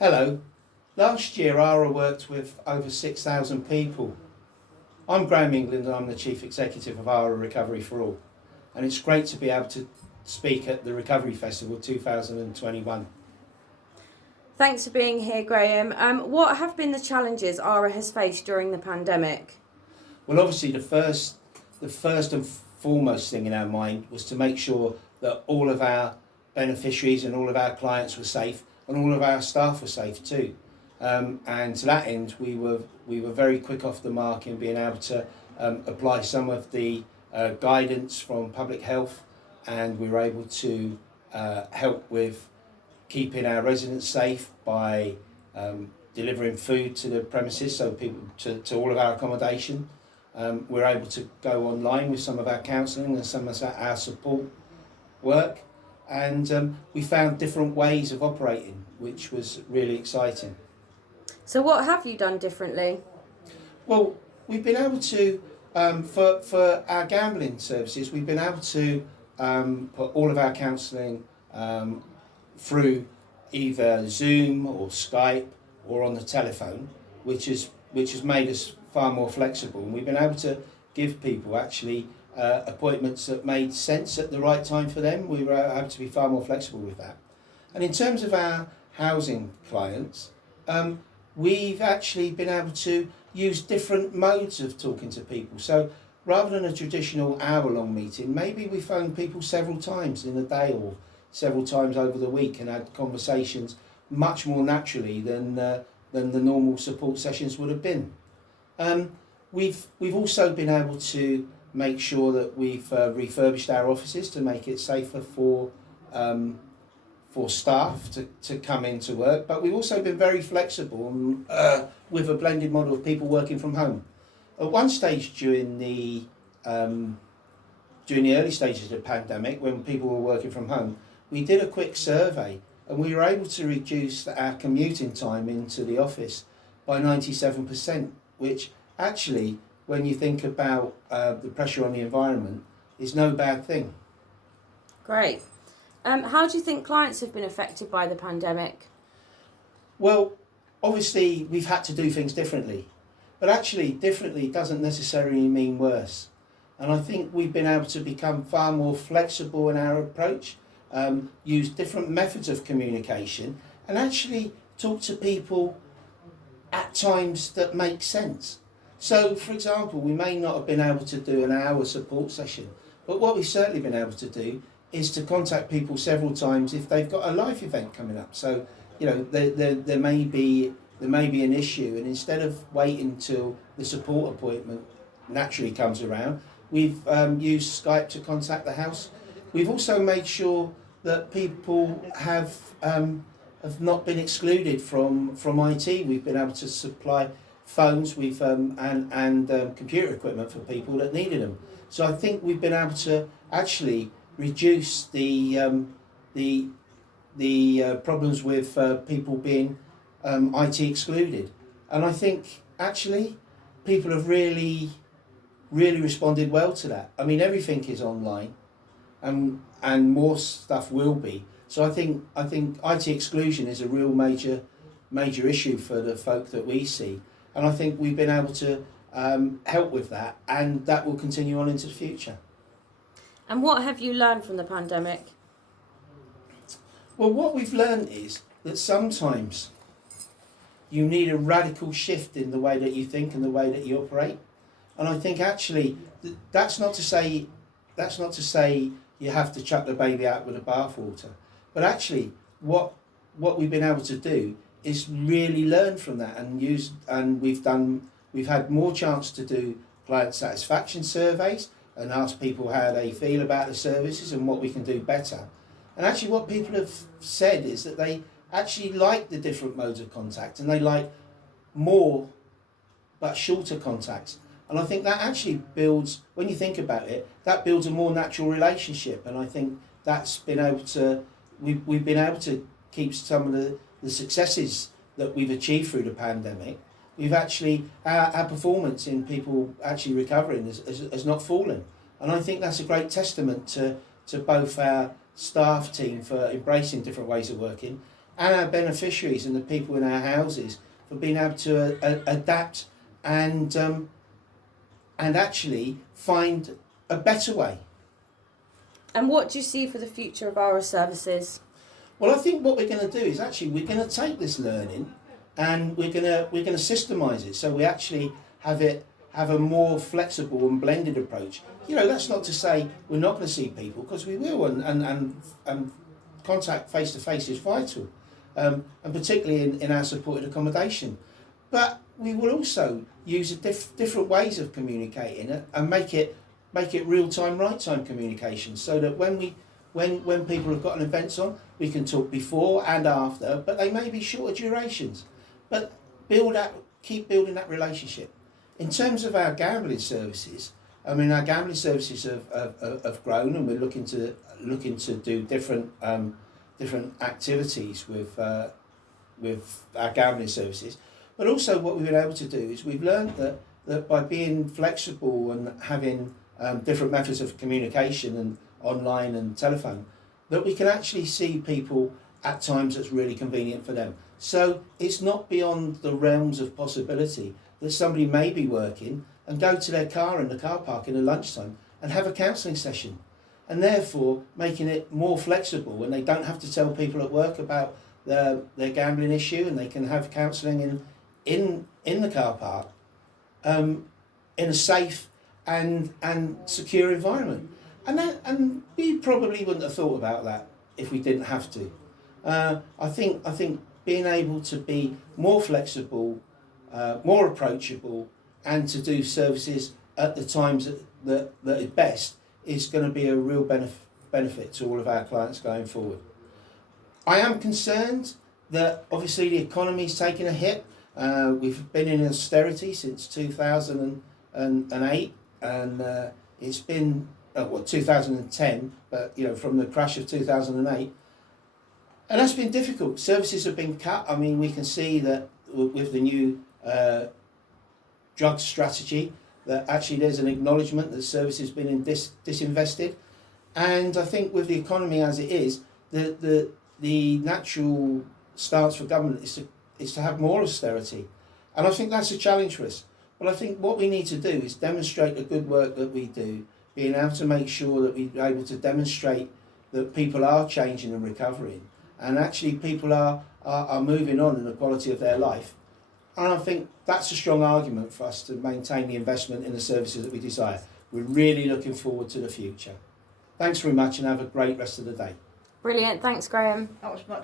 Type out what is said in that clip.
Hello. Last year, ARA worked with over 6,000 people. I'm Graham England and I'm the Chief Executive of ARA Recovery for All. And it's great to be able to speak at the Recovery Festival 2021. Thanks for being here, Graham. What have been the challenges ARA has faced during the pandemic? Well, obviously, the first and foremost thing in our mind was to make sure that all of our beneficiaries and all of our clients were safe and all of our staff were safe too. And to that end, we were very quick off the mark in being able to apply some of the guidance from public health, and we were able to help with keeping our residents safe by delivering food to the premises, so people to all of our accommodation. We're able to go online with some of our counselling and some of our support work, and we found different ways of operating, which was really exciting. So what have you done differently? Well, we've been able to, for our gambling services, we've been able to put all of our counselling through either Zoom or Skype or on the telephone, which has made us far more flexible. And we've been able to give people actually appointments that made sense at the right time for them. We were able to be far more flexible with that. And in terms of our housing clients, we've actually been able to use different modes of talking to people. So rather than a traditional hour-long meeting, maybe we phoned people several times in a day or several times over the week and had conversations much more naturally than the normal support sessions would have been. We've also been able to make sure that we've refurbished our offices to make it safer for staff to come into work, but we've also been very flexible with a blended model of people working from home. At one stage during the early stages of the pandemic, when people were working from home, we did a quick survey and we were able to reduce our commuting time into the office by 97%, which actually, when you think about the pressure on the environment, is no bad thing. Great. How do you think clients have been affected by the pandemic? Well, obviously we've had to do things differently, but actually differently doesn't necessarily mean worse. And I think we've been able to become far more flexible in our approach, use different methods of communication, and actually talk to people at times that make sense. So, for example, we may not have been able to do an hour support session, but what we've certainly been able to do is to contact people several times if they've got a life event coming up. So, you know, there may be an issue, and instead of waiting till the support appointment naturally comes around, we've used Skype to contact the house. We've also made sure that people have not been excluded from IT. We've been able to supply phones and computer equipment for people that needed them. So I think we've been able to actually reduce the problems with people being IT excluded. And I think actually people have really responded well to that. I mean, everything is online, and more stuff will be. So I think IT exclusion is a real major issue for the folk that we see, and I think we've been able to help with that, and that will continue on into the future. And what have you learned from the pandemic? Well, what we've learned is that sometimes you need a radical shift in the way that you think and the way that you operate. And I think actually that's not to say you have to chuck the baby out with the bathwater. But actually what we've been able to do is really learn from that and we've had more chance to do client satisfaction surveys and ask people how they feel about the services and what we can do better. And actually what people have said is that they actually like the different modes of contact, and they like more but shorter contacts. And I think that actually builds, when you think about it, that builds a more natural relationship. And I think that's been able to, we've been able to keep some of the successes that we've achieved through the pandemic. We've actually, our performance in people actually recovering has not fallen. And I think that's a great testament to both our staff team for embracing different ways of working, and our beneficiaries and the people in our houses for being able to adapt and actually find a better way. And what do you see for the future of ARA services? Well, I think what we're going to do is actually we're going to take this learning and we're going to systemise it, so we actually have a more flexible and blended approach. You know, that's not to say we're not going to see people, because we will, and contact face to face is vital, and particularly in our supported accommodation. But we will also use different ways of communicating it and make it real time, right time communication, so that when people have got an event on, we can talk before and after, but they may be shorter durations. But keep building that relationship. In terms of our gambling services, I mean, our gambling services have grown, and we're looking to do different activities with our gambling services. But also, what we've been able to do is we've learned that by being flexible and having different methods of communication and online and telephone, that we can actually see people at times that's really convenient for them. So it's not beyond the realms of possibility that somebody may be working and go to their car in the car park in the lunchtime and have a counselling session, and therefore making it more flexible, and they don't have to tell people at work about their gambling issue, and they can have counselling in the car park in a safe and secure environment. And we probably wouldn't have thought about that if we didn't have to. I think being able to be more flexible, more approachable, and to do services at the times that is best is going to be a real benefit to all of our clients going forward. I am concerned that obviously the economy's taken a hit. We've been in austerity since 2008, and it's been 2010, but you know, from the crash of 2008, and that's been difficult. Services have been cut. I mean, we can see that with the new drug strategy, that actually there's an acknowledgement that services have been disinvested, and I think with the economy as it is, the natural stance for government is to have more austerity, and I think that's a challenge for us. But I think what we need to do is demonstrate the good work that we do, being able to make sure that we're able to demonstrate that people are changing and recovering, and actually people are moving on in the quality of their life. And I think that's a strong argument for us to maintain the investment in the services that we desire. We're really looking forward to the future. Thanks very much, and have a great rest of the day. Brilliant, thanks Graham. That was much.